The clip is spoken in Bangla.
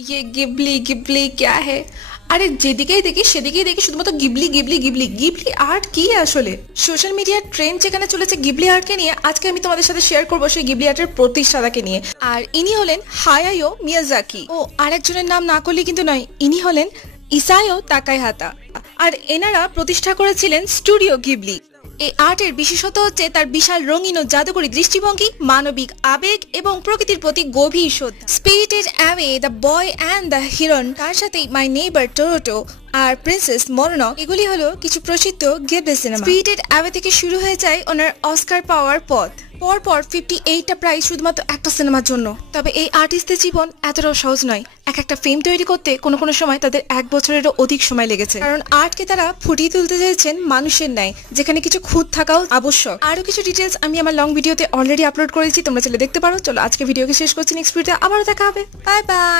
ये गिबली गिबली क्या है? আরে যেদিকেই দেখি সেদিকেই দেখি শুধুমাত্র Ghibli Ghibli Ghibli Ghibli art কি আসলে? সোশ্যাল মিডিয়ার ট্রেন্ড যেখানে চলেছে গিবলি আর্টকে নিয়ে, আজকে আমি তোমাদের সাথে শেয়ার করবো সেই গিবলি আর্টের প্রতিষ্ঠাতাকে নিয়ে। আর ইনি হলেন হায়াও মিয়াজাকি। ও আরেকজনের নাম না করলে কিন্তু নয়, ইনি হলেন ইসায়ো তাকাহাতা। আর এনারা প্রতিষ্ঠা করেছিলেন স্টুডিও গিবলি। এই আর্টের বিশেষত হচ্ছে তার বিশাল রঙিন ও জাদুকরী দৃষ্টিভঙ্গি, মানবিক আবেগ এবং প্রকৃতির প্রতি গভীর শ্রদ্ধা। Spirited away, the boy and the heron, তার সাথেই মাই নেইবার টোরোটো আর প্রিন্সেস মোনোনক, এগুলি হলো কিছু প্রসিদ্ধ গিবলি সিনেমা। স্পিরিটেড অ্যাওয়ে থেকে শুরু হয়ে যায় ওনার অস্কার পাওয়ার পথ। পরপর 58টা প্রাইজ শুধুমাত্র একটা সিনেমার জন্য। তবে এই আর্টিস্টদের জীবন এতটাও সহজ নয়। একটা ফিল্ম তৈরি করতে কোনো কোনো সময় তাদের 1 বছরেরও অধিক সময় লেগেছে, কারণ আর্টকে তারা ফুটিয়ে তুলতে চাইছেন মানুষের ন্যায়, যেখানে কিছু খুঁত থাকাও আবশ্যক। আরো কিছু ডিটেলস আমি আমার লং ভিডিওতে অলরেডি আপলোড করেছি, তোমরা চাইলে দেখতে পারো। চলো আজকে ভিডিওকে শেষ করছি, নেক্সট ভিডিওতে আবারও দেখা হবে। Bye bye.